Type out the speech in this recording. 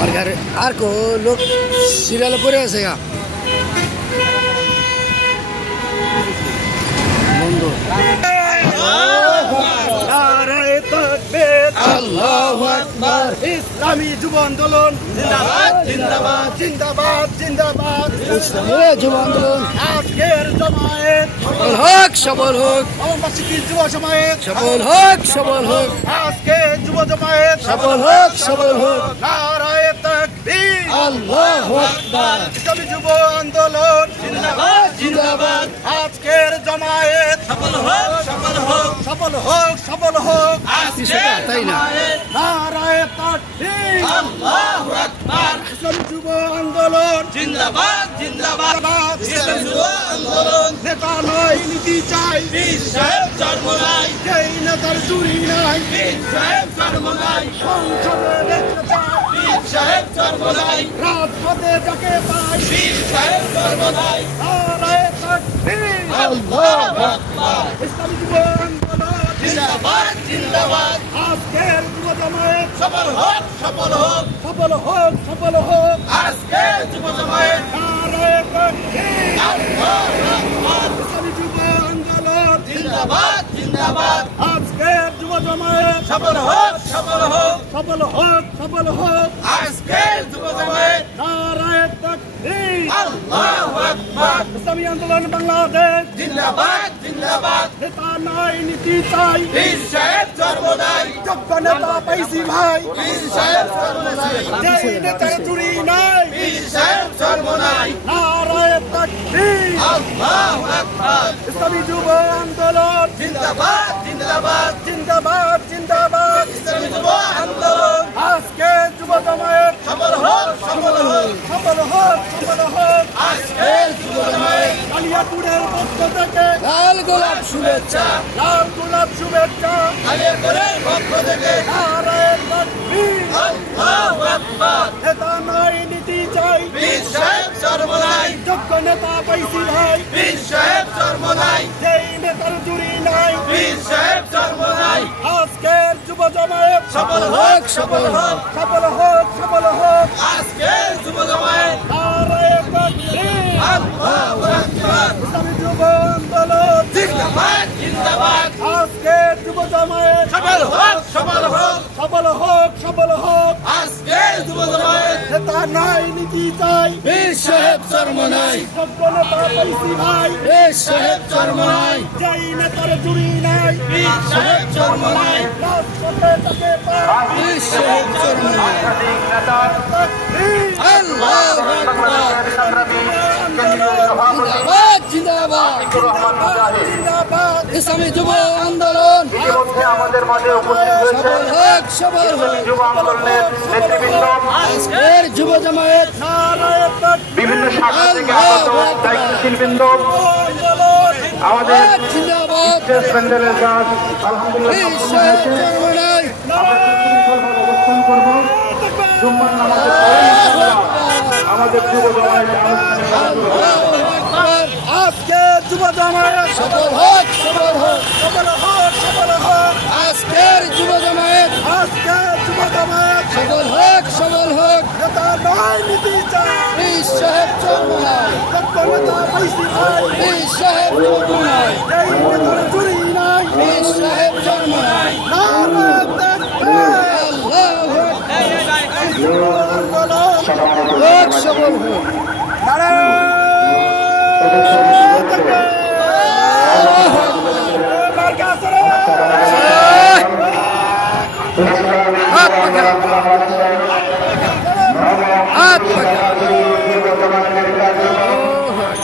और घर आर को लोग सीरियल पूरे से का बंदो अल्लाहु अकबर इस्लामी जुब आंदोलन जिंदाबाद जिंदाबाद जिंदाबाद जिंदाबाद इस्लामी जुब आंदोलन आजकेर जमाয়েত সবল হোক মসজিদ যুব জমায়েত সবল হোক আজকের যুব জমায়েত সবল হোক নারায়ে তাকবীর আল্লাহু আকবার ইসলামী যুব আন্দোলন জিন্দাবাদ জিন্দাবাদ আজকের জমায়েত সফল হোক তাই না নারায়ে তাকবীর আল্লাহু আকবার ইসলামী যুব আন্দোলন জিন্দাবাদ জিন্দাবাদ ইসলামী যুব আন্দোলন নেতা নয় নীতি চাই বীর সাহেব জন্ম নাই যেই নেতার চুরি নাই বীর সাহেব জন্ম নাই সংসদে নেতা চাই বীর সাহেব জন্ম নাই রাজপথে যাকে পাই বীর সাহেব জন্ম নাই নারায়ে তাকবীর আল্লাহু আকবার ইসলামী যুব আন্দোলন জিন্দাবাদ জিন্দাবাদ আজকের যুব জমায়েত সফল হোক আজকের যুব জমায়েত নারায়ে তাকবীর আল্লাহু আকবার ইসলামী যুব আন্দোলন জিন্দাবাদ জিন্দাবাদ আজকের যুব জমায়েত সফল হোক আজকের যুব জমায়েত নারায়ে তাকবীর আল্লাহু আকবার ইসলামী আন্দোলন বাংলাদেশ জিন্দাবাদ জিন্দাবাদ নেতা নাই নীতি চাই বীর সাহেব জন্ম নাই যোগ্য নেতা পাইছি ভাই বীর সাহেব জন্ম নাই যেই নেতার চুরি নাই বীর সাহেব জন্ম নাই নারায়ে তাকবীর আল্লাহু আকবার ইসলামী যুব আন্দোলন জিন্দাবাদ জিন্দাবাদ জিন্দাবাদ জিন্দাবাদ ইসলামী যুব আন্দোলন আজকে যুব জমায়েত সফল হোক আজকে যুব জমায়েত কালিয়াপুরের পক্ষ থেকে লাল গোলাপ শুভেচ্ছা কালিয়াপুরের পক্ষ থেকে নারায়ে তাকবীর আল্লাহু আকবার নেতা নাই নীতি চাই বীর সাহেব জন্ম নাই যোগ্য নেতা পাইছি ভাই বীর সাহেব জন্ম নাই যেই নেতার চুরি নাই বীর সাহেব জন্ম নাই আজকের যুব জমায়েত সফল হোক আজকের যুব জমায়েত নারায়ে তাকবীর আল্লাহু আকবার ইসলামী যুব আন্দোলন জিন্দাবাদ জিন্দাবাদ আজকের যুব জমায়েত সফল হোক আজকের যুব জমায়েত নেতা নাই নীতি চাই বীর সাহেব জন্ম নাই যোগ্য নেতা পাইছি ভাই বীর সাহেব জন্ম নাই যেই নেতার চুরি নাই বীর সাহেব জন্ম নাই রাজপথে তাকে পাই বীর সাহেব জন্ম নাই আল্লাহু আকবার জিন্দাবাদ ইসলামী যুব আন্দোলন ইতিমধ্যে আমাদের মাঝে উপস্থিত হয়েছে যুব আন্দোলনের নেতৃবৃন্দ আজকের যুব জমায়েত বিভিন্ন শাখা থেকে আগত দায়িত্বশীল বৃন্দ আমাদের স্টেজ প্যান্ডেলের কাজ আলহামদুলিল্লাহ অবস্থান করব জুম্মার নামাজের পরে আমাদের যুব জমায়েত আজকে যুব জমায়েত সফল হোক আজকের যুব জমায়েত সফল হোক নেতা নাই নীতি চাই বীর সাহেব জন্ম নাই যোগ্য নেতা পাইছি ভাই বীর সাহেব জন্ম নাই যেই নেতার চুরি নাই বীর সাহেব জন্ম নাই নারায়ে তাকবীর আল্লাহু আকবার সফল হোক हाथ पकड़